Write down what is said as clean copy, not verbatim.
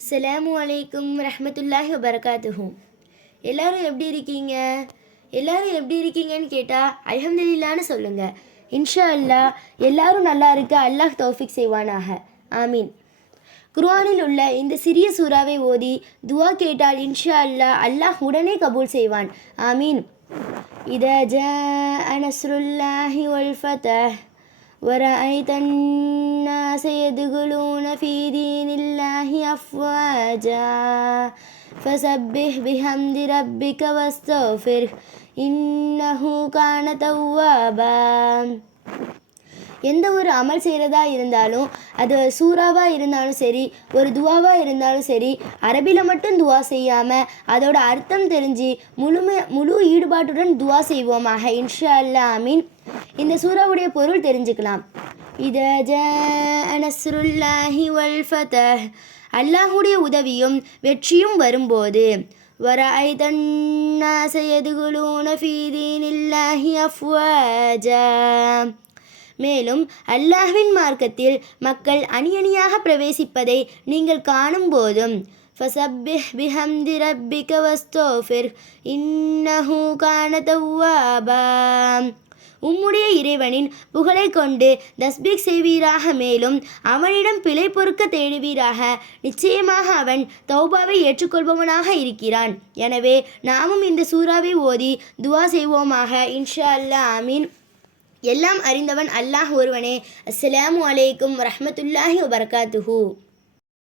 அஸ்ஸலாமு அலைக்கும் ரஹ்மத்துல்லாஹி வபரகாத்துஹு. எல்லாரும் எப்படி இருக்கீங்க? எல்லாரும் எப்படி இருக்கீங்கன்னு கேட்டால் அல்ஹம்துலில்லாஹ்னு சொல்லுங்கள். இன்ஷா அல்லாஹ் எல்லாரும் நல்லா இருக்க அல்லாஹ் தௌஃபிக் செய்வானாக. ஆமீன். குர்ஆனில் உள்ள இந்த சிறிய சூறாவை ஓதி துவா கேட்டால் இன்ஷா அல்லாஹ் அல்லாஹ் உடனே கபூல் செய்வான். ஆமீன். இதா ஜாஅ நஸ்ருல்லாஹி வல் ஃபதஹ் ورأيت الناس يدخلون في دين الله أفواجا فسبح بحمد ربك واستغفره إنه كان توابا. எந்த ஒரு அமல் செய்கிறதா இருந்தாலும், அது சூறாவாக இருந்தாலும் சரி, ஒரு துவாவாக இருந்தாலும் சரி, அரபியில் மட்டும் துவா செய்யாமல் அதோட அர்த்தம் தெரிஞ்சு முழு ஈடுபாட்டுடன் துவா செய்வோமாக. இன்ஷா அல்லாஹ். ஆமீன். இந்த சூறாவுடைய பொருள் தெரிஞ்சுக்கலாம். இதா ஜாஅ நஸ்ருல்லாஹி வல் ஃபதஹ், அல்லாஹுடைய உதவியும் வெற்றியும் வரும்போது, வரஅய்த அன்னாஸ யதுகுலூன ஃபீ தீனில்லாஹி அஃப்வாஜா, மேலும் அல்லாஹ்வின் மார்க்கத்தில் மக்கள் அணியணியாக பிரவேசிப்பதை நீங்கள் காணும் போதும், ஃபஸப்பிஹ் பிஹம்தி ரப்பிக வஸ்தஃபிர் இன்னஹு கான தவ்வாபா, உம்முடைய இறைவனின் புகழை கொண்டு தஸ்பீக் செய்வீராக, மேலும் அவனிடம் பிழை பொறுக்க தேடுவீராக, நிச்சயமாக அவன் தௌபாவை ஏற்றுக்கொள்பவனாக இருக்கிறான். எனவே நாமும் இந்த சூறாவை ஓதி துவா செய்வோமாக. இன்ஷா அல்லாஹ். ஆமீன். எல்லாம் அறிந்தவன் அல்லாஹ் ஒருவனே. அஸ்ஸலாமு அலைக்கும் வரஹ்மத்துல்லாஹி வபரகாத்துஹு.